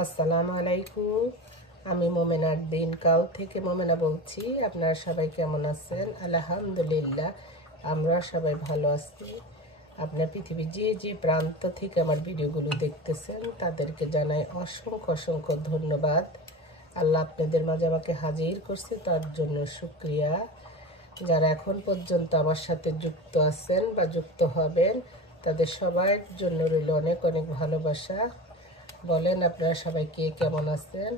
আসসালামু আলাইকুম। আমি মোমেনার দিনকাল থেকে মোমেনা বলছি। আপনারা সবাই কেমন আছেন? আলহামদুলিল্লাহ, আমরা সবাই ভালো আছি। আপনার পৃথিবীর যে যে প্রান্ত থেকে আমার ভিডিওগুলো দেখতেছেন তাদেরকে জানাই অসংখ্য অসংখ্য ধন্যবাদ। আল্লাহ আপনাদের মাঝে আমাকে হাজির করছে, তার জন্য শুকরিয়া। যারা এখন পর্যন্ত আমার সাথে যুক্ত আছেন বা যুক্ত হবেন তাদের সবার জন্য রইল অনেক অনেক ভালোবাসা। বলেন আপনারা সবাই কে কেমন আছেন?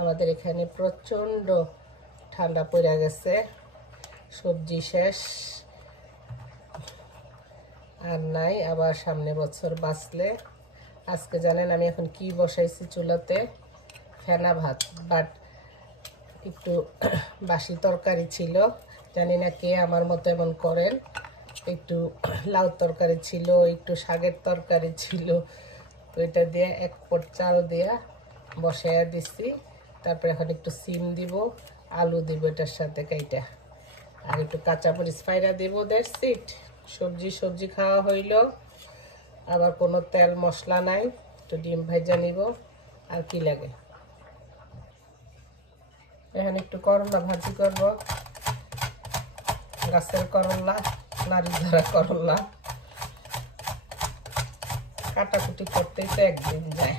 আমাদের এখানে প্রচণ্ড ঠান্ডা পড়ে গেছে, সবজি শেষ আর নাই, আবার সামনে বছর বাঁচলে। আজকে জানেন আমি এখন কি বসাইছি চুলাতে? ফেনা ভাত, বাট একটু বাসি তরকারি ছিল, জানি না কে আমার মতো এমন করেন। একটু লাউ তরকারি ছিল, একটু শাকের তরকারি ছিল, তো এটা দিয়ে এক পট চাল দিয়ে বসাইয়া দিচ্ছি। তারপরে এখন একটু সিম দিব, আলু দিব এটার সাথে কাইটা, আর একটু কাঁচামরিচ ফাইরা দিব। That's it. সবজি খাওয়া হইল, আবার কোনো তেল মশলা নাই। একটু ডিম ভাজা নিব, আর কি লাগে। এখন একটু করলা ভাজি করব, গাছের করলা, নারী ধরা করলা। কাটাকুটি করতেই তো একদিন যায়।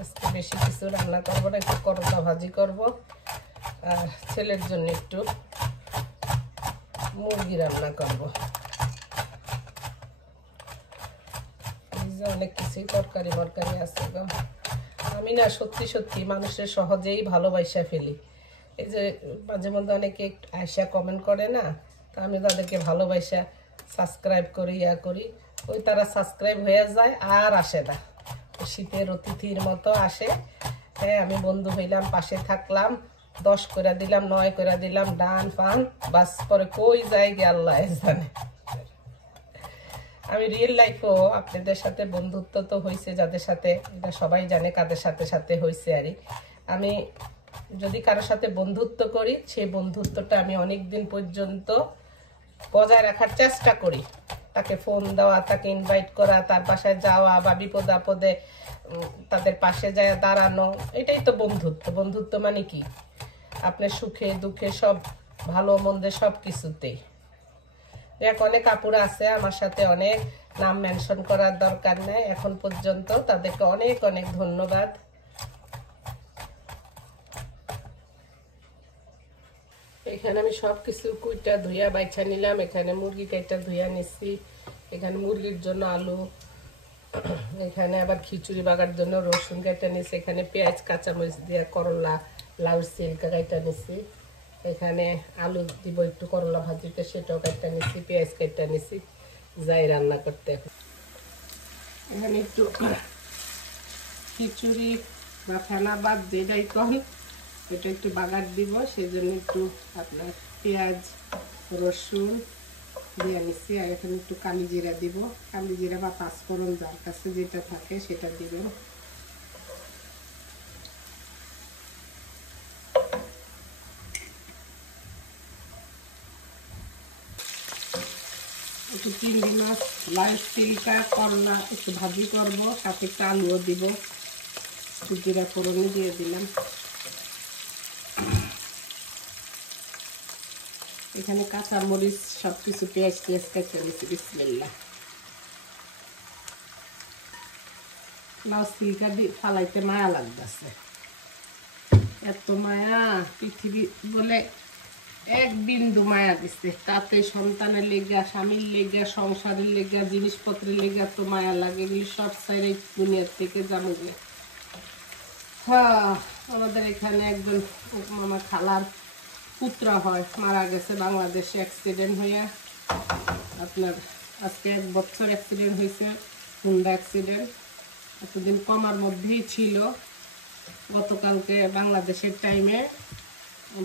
আজকে বেশি কিছু রান্না করবো না, একটু করলা ভাজি করব, আর ছেলের জন্য একটু মুরগি রান্না করব। অনেক কিছুই তরকারি মরকারি আছে গো। আমি না সত্যি সত্যি মানুষের সহজেই ভালোবাসা ফেলি। এই যে মাঝে মধ্যে অনেকে আয়সা কমেন্ট করে না, তা আমি তাদেরকে ভালোবাসা সাবস্ক্রাইব করি, করি, ওই তারা সাবস্ক্রাইব হয়ে যায় আর আসে না। শীতের অতিথির মতো আসে। হ্যাঁ, আমি বন্ধু হইলাম, পাশে থাকলাম, 10 করে দিলাম, 9 করে দিলাম, ডান ফান, বাস পরে কই যায় গে আল্লাহ জানে। আমি রিয়েল লাইফও আপনাদের সাথে বন্ধুত্ব তো হয়েছে, যাদের সাথে, এটা সবাই জানে কাদের সাথে সাথে হয়েছে। আর আমি যদি কারোর সাথে বন্ধুত্ব করি, সেই বন্ধুত্বটা আমি অনেক দিন পর্যন্ত বজায় রাখার চেষ্টা করি। তাকে ফোন দেওয়া, তাকে ইনভাইট করা, তার বাসায় যাওয়া, বা বিপদ আপদে তাদের পাশে যায় দাঁড়ানো, এটাই তো বন্ধুত্ব। বন্ধুত্ব মানে কি? আপনার সুখে দুঃখে, সব ভালো মন্দে, সব কিছুতেই। অনেক আপুরা আছে আমার সাথে, অনেক নাম মেনশন করার দরকার নেই এখন পর্যন্ত, তাদেরকে অনেক অনেক ধন্যবাদ। এখানে আমি সব কিছু কুইটা ধুইয়া বাইছা নিলাম। এখানে মুরগি কাইটা ধুইয়া নিচ্ছি, এখানে মুরগির জন্য আলু, এখানে আবার খিচুড়ি বাগার জন্য রসুন কাইটা নিচ্ছি, এখানে পেঁয়াজ কাঁচামরিচ দিয়ে করলা লাউ সিল্কা কাইটা নিচ্ছি, এখানে আলু দিব একটু করলা ভাজিতে, সেটাও কাইটা নিচ্ছি, পেঁয়াজ কাইটা নিচ্ছি, যাই রান্না করতে। এখানে একটু খিচুড়ি বা ফেনা বাদ যেটাই কম, এটা একটু বাগার দিব, সেই জন্য একটু আপনার পেঁয়াজ রসুন দিয়ে নিচ্ছি। আর এখানে একটু কালি জিরা দিব, কালি জিরা বা পাঁচফোড়ন যার কাছে যেটা থাকে সেটা দিবেন। একটু চিংড়ি মাছ, লাউ সিল্কা, করলা একটু ভাজি করব, সাথে একটু আলুও দিব, একটু জিরা ফোড়নে দিয়ে দিলাম। এখানে কাঁচামরিচ সবকিছু পেঁয়াজ টেয়াজ কেটে দিচ্ছি। বিসমিল্লাহ। লাউ সিল্কা দিয়ে ফালাইতে মায়া লাগতেছে, এত মায়া পৃথিবী বলে এক বিন্দু মায়া দিচ্ছে, তাতে সন্তানের লেগা, স্বামীর লেগা, সংসারের লেগা, জিনিসপত্রের লেগা তো মায়া লাগে। এগুলি সব সাইডে দুনিয়ার থেকে যাবো গে। হ্যাঁ, আমাদের এখানে একজন আমার খালার পুত্র হয়, মারা গেছে বাংলাদেশে অ্যাক্সিডেন্ট হইয়া। আপনার আজকে 1 বছর অ্যাক্সিডেন্ট হয়েছে, হুন্ডা অ্যাক্সিডেন্ট। এতদিন কমার মধ্যেই ছিল, গতকালকে বাংলাদেশের টাইমে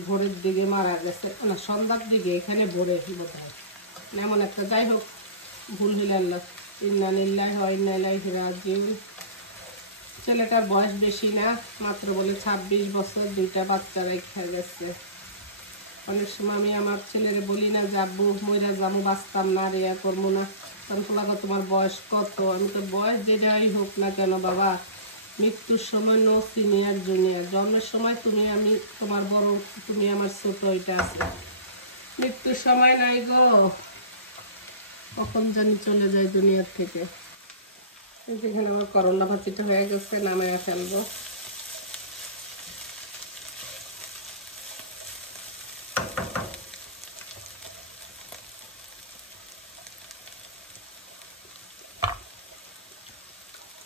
ভোরের দিকে মারা গেছে, না সন্ধ্যার দিকে, এখানে ভোরে বোধ হয় এমন একটা। যাই হোক, ভুল হইল, ইন্না লিল্লাহি ওয়া ইন্না ইলাইহি রাজিউন। ছেলেটার বয়স বেশি না, মাত্র বলে 26 বছর, 2টা বাচ্চা রেখে গেছে। অনেক সময় আমি আমার ছেলেরে বলি না যে আব্বু মইরা যাবো, বাঁচতাম না, আর ইয়া করবো না, তখন তোমার বয়স কত? আমি তো বয়স যেটাই হোক না কেন বাবা, মৃত্যুর সময় নো সিনিয়র জুনিয়র, জন্মের সময় তুমি আমি তোমার বড়, তুমি আমার ছোট, এটা আছে। মৃত্যুর সময় নাই গো, কখন জানি চলে যায় দুনিয়ার থেকে। যেখানে আমার করলা ভাজিটা হয়ে গেছে, নামায়া ফেলবো।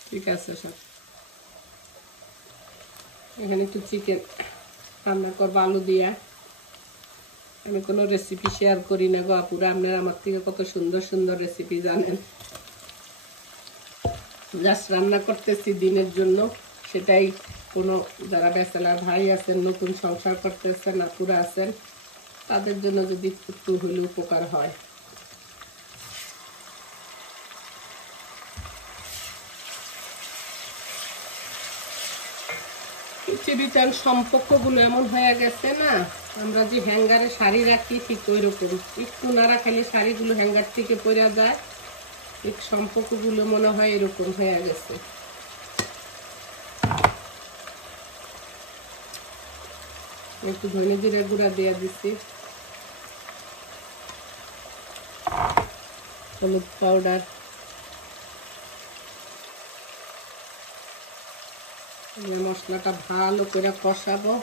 ঠিক আছে সব। এখানে একটু চিকেন রান্না করবো আলু দিয়া। আমি কোনো রেসিপি শেয়ার করি না গো আপুরা, আপনারা আমার থেকে কত সুন্দর সুন্দর রেসিপি জানেন। জাস্ট রান্না করতেছি দিনের জন্য, সেটাই কোনো যারা ব্যাচেলার ভাই আছেন, নতুন সংসার করতেছেন, আপুরা আছেন, তাদের জন্য যদি একটু হলে উপকার হয়। পৃথিবীতে সম্পর্কগুলো এমন হয়ে গেছে না, আমরা যে হ্যাঙ্গারে শাড়ি রাখি ঠিক ওই রকম, একটু না রাখলে শাড়িগুলো হ্যাঙ্গার থেকে পড়ে যায়। ঠিক সম্পর্কগুলো মনে হয় এরকম হয়ে গেছে। একটু ধনে জিরে গুঁড়া দিয়ে দিচ্ছি, হলুদ পাউডার, মশলাটা ভালো করে কষাবো।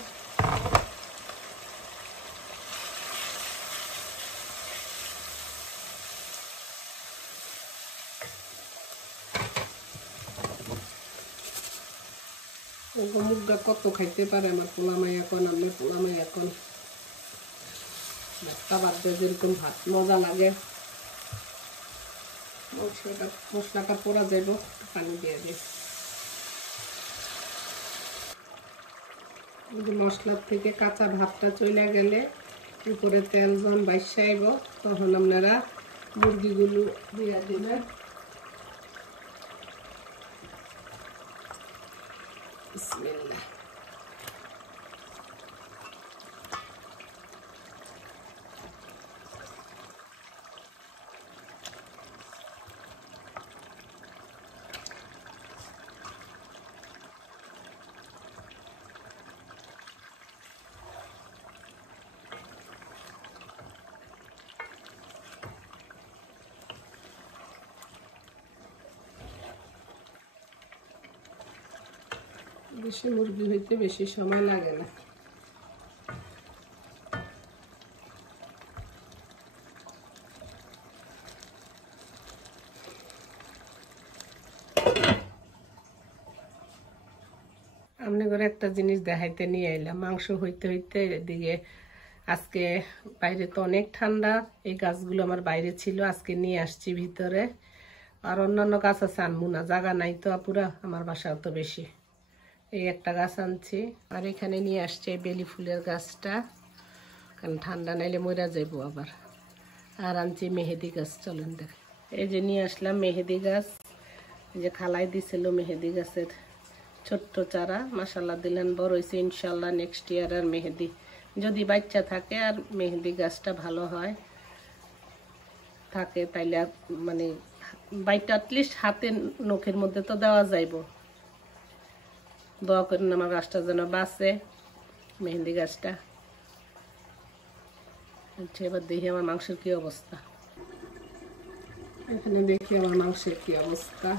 মুগা কত খাইতে পারে আমার পোলামাই, এখন আমি পোলামাই এখন ভাতটা বাদ দিয়ে যেরকম ভাত মজা লাগে। মশলাটা পোড়া যাইব, পানি দিয়ে দিই। মশলার থেকে কাঁচা ভাতটা চলে গেলে উপরে তেল যখন বাইসে আইব, তখন আপনারা মুরগিগুলো দিয়ে দিবেন। বিসমিল্লাহ। বেশি মুরগি হইতে বেশি সময় লাগে না। আমনে করে একটা জিনিস দেখাইতে নিয়ে এলাম, মাংস হইতে হইতে এদিকে আজকে বাইরে তো অনেক ঠান্ডা, এই গাছগুলো আমার বাইরে ছিল, আজকে নিয়ে আসছি ভিতরে। আর অন্যান্য গাছ আছে, আনবো না, জায়গা নাই তো পুরা আমার বাসাও তো বেশি। এই একটা গাছ আনছি, আর এখানে নিয়ে আসছে বেলি ফুলের গাছটা, কারণ ঠান্ডা নাইলে মরা যাইবো আবার। আর আনছি মেহেদি গাছ, চলেন দেখ। এই যে নিয়ে আসলাম মেহেদি গাছ, এই যে খালাই দিছিল মেহেদি গাছের ছোট্ট চারা, মাশাল্লাহ দিলেন বড় হয়েছে। ইনশাল্লাহ নেক্সট ইয়ার আর মেহেদি যদি বাচ্চা থাকে আর মেহেদি গাছটা ভালো হয় থাকে, তাইলে মানে বাইটা অ্যাটলিস্ট হাতে নখের মধ্যে তো দেওয়া যাইব। দোয়া করেন আমার গাছটা যেন বাঁচে, মেহেদি গাছটা। আচ্ছা, এবার দেখি আমার মাংসের কি অবস্থা। এখানে দেখি আমার মাংসের কি অবস্থা।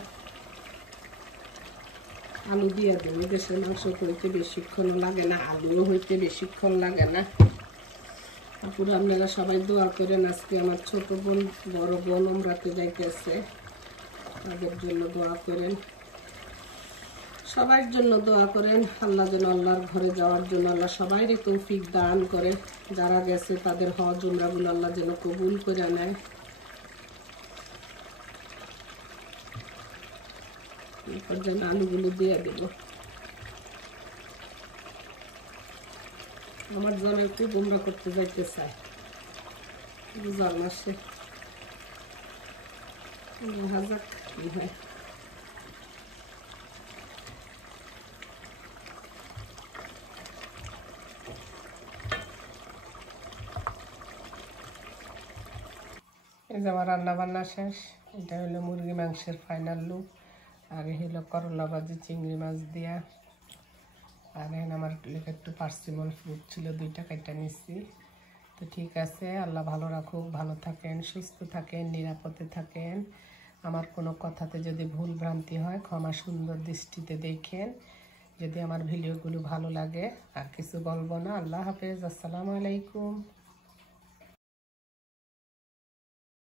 আলু দিয়ে দেবো, দেশের মাংস হইতে বেশিক্ষণ লাগে না, আলুও হইতে বেশিক্ষণ লাগে না। পুরো আপনারা সবাই দোয়া করেন। আজকে আমার ছোট বোন বড় বোন উমরাতে যাইতেছে, তাদের জন্য দোয়া করেন, সবার জন্য দোয়া করেন। আল্লাহ যেন আল্লাহর ঘরে যাওয়ার জন্য আল্লাহ সবাইরে তৌফিক দান করে। যারা গেছে তাদের হজ উমরাগুলো আল্লাহ যেন কবুল করে নেয়। এরপর যেন আলুগুলো দিয়ে দেব। আমার জলে খুব উমরা করতে যাইতে চায়, রোজার মাসে। হাজার কি হয়। এই যে আমার রান্না বান্না শেষ। এটা হলো মুরগি মাংসের ফাইনাল লুক। আর হলো করলা ভাজি চিংড়ি মাছ দিয়া। আর এখানে আমার একটু পার্সিমল ফ্রুট ছিল, 2টা কেটে নিচ্ছি। তো ঠিক আছে, আল্লাহ ভালো রাখুক, ভালো থাকেন, সুস্থ থাকেন, নিরাপদে থাকেন। আমার কোনো কথাতে যদি ভুল ভ্রান্তি হয় ক্ষমা সুন্দর দৃষ্টিতে দেখেন। যদি আমার ভিডিওগুলো ভালো লাগে আর কিছু বলবো না। আল্লাহ হাফেজ, আসসালামু আলাইকুম।